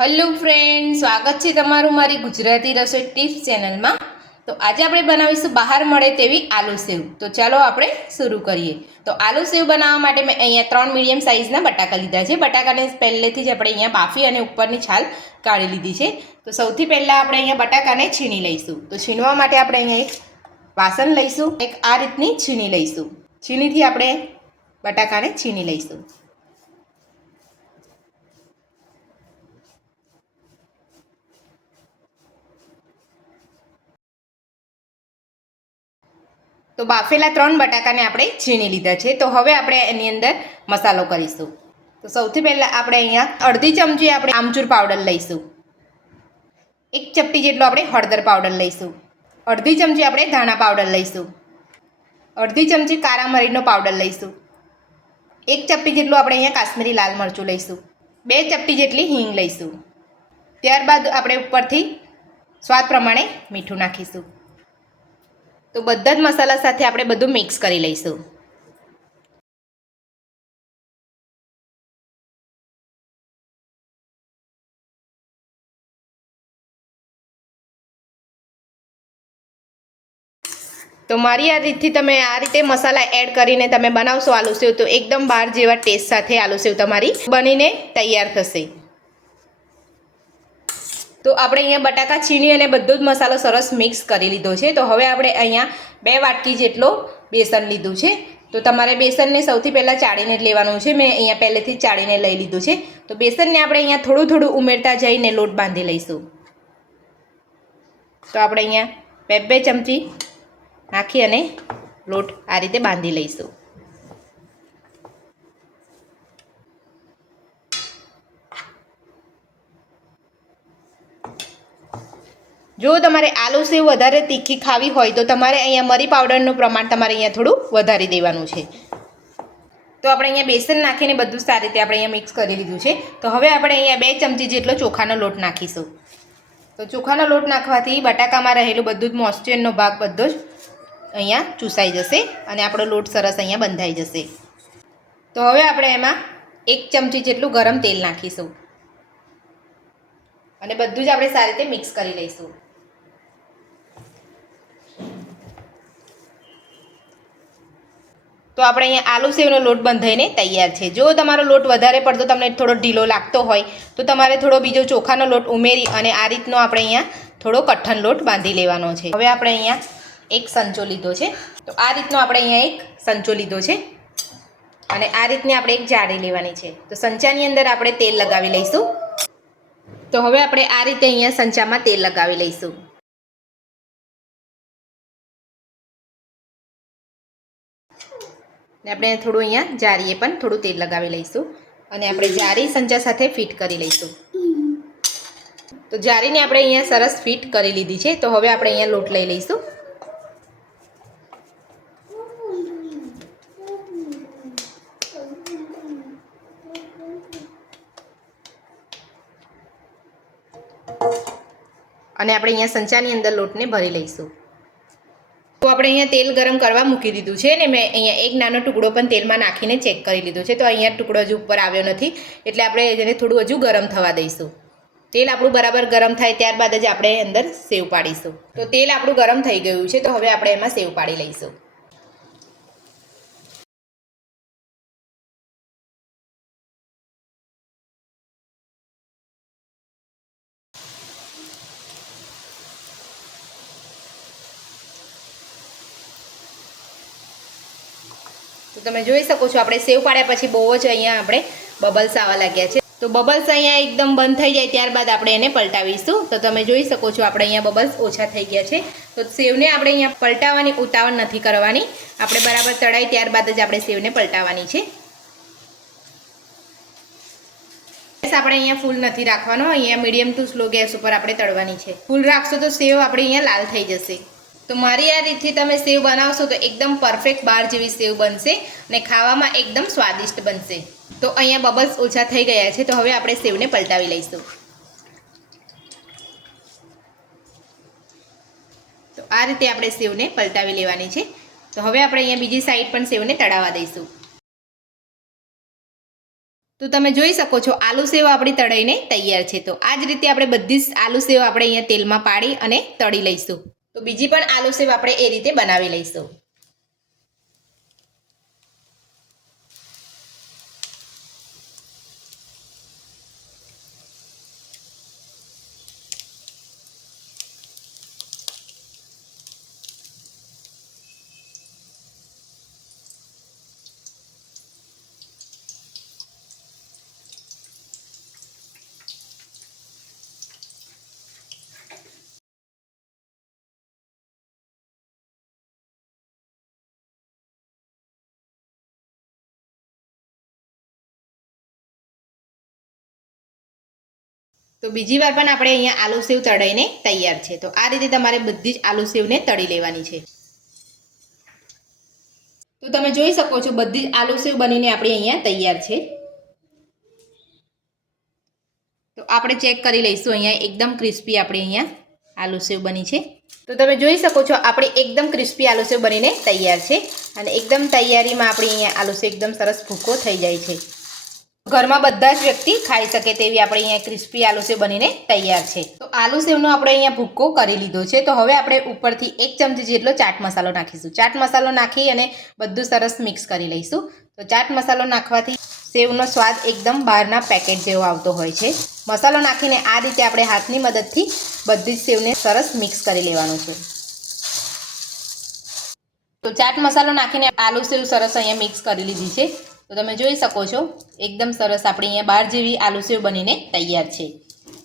Hello friend, સ્વાગત છે તમારું મારી ગુજરાતી રસોઈ ટિપ્સ ચેનલમાં. તો આજે આપણે બનાવીશું બહાર મળે તેવી આલુ સેવ. તો ચાલો આપણે શરૂ કરીએ. તો આલુ સેવ બનાવવા માટે મેં અહીંયા ત્રણ મીડિયમ સાઇઝના બટાકા લીધા છે. બટાકાને પહેલેથી જ આપણે અહીંયા બાફી અને ઉપરની છાલ કાઢી લીધી છે. તો સૌથી પહેલાં આપણે અહીંયા બટાકાને છીણી લઈશું. તો છીણવા માટે આપણે અહીંયા એક વાસણ લઈશું. એક આ રીતની છીણી લઈશું. છીણીથી આપણે બટાકાને છીણી લઈશું. તો બાફેલા ત્રણ બટાકાને આપણે છીણી લીધા છે. તો હવે આપણે એની અંદર મસાલો કરીશું. તો સૌથી પહેલાં આપણે અહીંયા અડધી ચમચી આપણે આમચૂર પાવડર લઈશું. એક ચપટી જેટલો આપણે હળદર પાવડર લઈશું. અડધી ચમચી આપણે ધાણા પાવડર લઈશું. અડધી ચમચી કારા મરીનો પાવડર લઈશું. એક ચપટી જેટલું આપણે અહીંયા કાશ્મીરી લાલ મરચું લઈશું. બે ચપટી જેટલી હિંગ લઈશું. ત્યારબાદ આપણે ઉપરથી સ્વાદ પ્રમાણે મીઠું નાખીશું. તો બધા જ મસાલા સાથે આપણે બધું મિક્સ કરી લઈશું. તો મારી આ રીતથી તમે આ રીતે મસાલા એડ કરીને તમે બનાવશો આલુ સેવ, તો એકદમ બહાર જેવા ટેસ્ટ સાથે આલુ સેવ તમારી બનીને તૈયાર થશે. તો આપણે અહીંયા બટાકા છીણી અને બધો જ મસાલો સરસ મિક્સ કરી લીધો છે. તો હવે આપણે અહીંયા બે વાટકી જેટલો બેસન લીધું છે. તો તમારે બેસનને સૌથી પહેલાં ચાળીને જ લેવાનું છે. મેં અહીંયા પહેલેથી ચાળીને લઈ લીધું છે. તો બેસનને આપણે અહીંયા થોડું થોડું ઉમેરતા જઈને લોટ બાંધી લઈશું. તો આપણે અહીંયા બે બે ચમચી નાખી અને લોટ આ રીતે બાંધી લઈશું. જો તમારે આલુ સેવ વધારે તીખી ખાવી હોય તો તમારે અહીંયા મરી પાવડરનું પ્રમાણ તમારે અહીંયા થોડું વધારી દેવાનું છે. તો આપણે અહીંયા બેસન નાખીને બધું સારી રીતે આપણે અહીંયા મિક્સ કરી લીધું છે. તો હવે આપણે અહીંયા બે ચમચી જેટલો ચોખાનો લોટ નાખીશું. તો ચોખાનો લોટ નાખવાથી બટાકામાં રહેલું બધું જ મોઇસ્ચરનો ભાગ બધો જ અહીંયા ચૂસાઈ જશે અને આપણો લોટ સરસ અહીંયા બંધાઈ જશે. તો હવે આપણે એમાં એક ચમચી જેટલું ગરમ તેલ નાખીશું. અને બધું જ આપણે સારી રીતે મિક્સ કરી લઈશું. તો આપણે અહીંયા આલુ સેવનો લોટ બંધાઈને તૈયાર છે. જો તમારો લોટ વધારે પડતો તમને થોડો ઢીલો લાગતો હોય, તો તમારે થોડો બીજો ચોખાનો લોટ ઉમેરી અને આ રીતનો આપણે અહીંયા થોડો કઠ્ઠન લોટ બાંધી લેવાનો છે. હવે આપણે અહીંયા એક સંચો લીધો છે. તો આ રીતનો આપણે અહીંયા એક સંચો લીધો છે. અને આ રીતની આપણે એક જાળી લેવાની છે. તો સંચાની અંદર આપણે તેલ લગાવી લઈશું. તો હવે આપણે આ રીતે અહીંયા સંચામાં તેલ લગાવી લઈશું. ને આપણે થોડું અહીંયા જારીએ પણ થોડું તેલ લગાવી લઈશું અને આપણે જારી સંચા સાથે ફિટ કરી લઈશું. તો જારીને આપણે અહીંયા સરસ ફિટ કરી લીધી છે. તો હવે આપણે અહીંયા લોટ લઈ લઈશું. અને આપણે અહીંયા સંચાની અંદર લોટને ભરી લઈશું. આપણે અહીંયા તેલ ગરમ કરવા મૂકી દીધું છે ને મેં અહીંયા એક નાનો ટુકડો પણ તેલમાં નાખીને ચેક કરી લીધો છે. તો અહીંયા ટુકડો હજુ ઉપર આવ્યો નથી. એટલે આપણે એને થોડું હજુ ગરમ થવા દઈશું. તેલ આપણું બરાબર ગરમ થાય ત્યારબાદ જ આપણે અંદર સેવ પાડીશું. તો તેલ આપણું ગરમ થઈ ગયું છે. તો હવે આપણે એમાં સેવ પાડી લઈશું. તો તમે જોઈ શકો છો, આપણે સેવ પાડ્યા પછી બહુ જ અહીંયા આપણે બબલ્સ આવવા લાગ્યા છે. તો બબલ્સ અહીંયા એકદમ બંધ થઈ જાય ત્યારબાદ આપણે એને પલટાવીશું. તો તમે જોઈ શકો છો, આપણે અહીંયા બબલ્સ ઓછા થઈ ગયા છે. તો સેવને આપણે અહીંયા પલટાવવાની ઉતાવળ નથી કરવાની. આપણે બરાબર તળાઈ ત્યારબાદ જ આપણે સેવને પલટાવવાની છે. આપણે અહીંયા ફૂલ નથી રાખવાનો, અહીંયા મીડિયમ ટુ સ્લો ગેસ ઉપર આપણે તળવાની છે. ફૂલ રાખશો તો સેવ આપણે અહીંયા લાલ થઈ જશે. તો મારી આ રીતથી તમે સેવ બનાવશો તો એકદમ પરફેક્ટ બાર જેવી સેવ બનશે અને ખાવામાં એકદમ સ્વાદિષ્ટ બનશે. તો અહીંયા બબલ્સ ઓછા થઈ ગયા છે, તો હવે આપણે સેવને પલટાવી લઈશું. તો આ રીતે આપણે સેવને પલટાવી લેવાની છે. તો હવે આપણે અહીંયા બીજી સાઈડ પણ સેવને તળાવવા દઈશું. તો તમે જોઈ શકો છો, આલુ સેવ આપણી તળાઈને તૈયાર છે. તો આ જ રીતે આપણે બધી જ આલુ સેવ આપણે અહીંયા તેલમાં પાડી અને તળી લઈશું. તો બીજી પણ આલુ સેવ આપણે એ રીતે બનાવી લઈશું. તો બીજી વાર પણ આપણે અહીંયા આલુ સેવ તળાઈને તૈયાર છે. તો આ રીતે તમારે બધી જ આલુ સેવને તળી લેવાની છે. તો તમે જોઈ શકો છો બધી જ આલુ સેવ બનીને આપણી અહીંયા તૈયાર છે. તો આપણે ચેક કરી લઈશું, અહીંયા એકદમ ક્રિસ્પી આપણે અહીંયા આલુ સેવ બની છે. તો તમે જોઈ શકો છો આપણે એકદમ ક્રિસ્પી આલુ સેવ બનીને તૈયાર છે. અને એકદમ તૈયારીમાં આપણી અહીંયા આલુ સેવ એકદમ સરસ ભૂકો થઈ જાય છે. ઘરમાં બધા જ વ્યક્તિ ખાઈ શકે તેવી આપણે અહીંયા ક્રિસ્પી આલુ સેવ બનીને તૈયાર છે. તો આલુ સેવનો આપણે અહીંયા ભૂક્કો કરી લીધો છે. તો હવે આપણે ઉપરથી એક ચમચી જેટલો ચાટ મસાલો નાખીશું. ચાટ મસાલો નાખી અને બધું સરસ મિક્સ કરી લઈશું. તો ચાટ મસાલો નાખવાથી સેવનો સ્વાદ એકદમ બહારના પેકેટ જેવો આવતો હોય છે. મસાલો નાખીને આ રીતે આપણે હાથની મદદથી બધી જ સેવને સરસ મિક્સ કરી લેવાનું છે. તો ચાટ મસાલો નાખીને આલુ સેવ સરસ અહીંયા મિક્સ કરી લીધી છે. તો તમે જોઈ શકો છો, એકદમ સરસ આપણી અહીંયા બાર જેવી આલુ સેવ બનીને તૈયાર છે.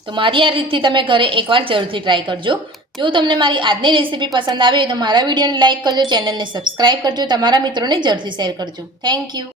તો મારી આ રીતથી તમે ઘરે એકવાર જરૂરથી ટ્રાય કરજો. જો તમને મારી આજની રેસીપી પસંદ આવે તો મારા વિડીયોને લાઇક કરજો ચેનલને સબસ્ક્રાઈબ કરજો, તમારા મિત્રોને જરૂરથી શેર કરજો. Thank you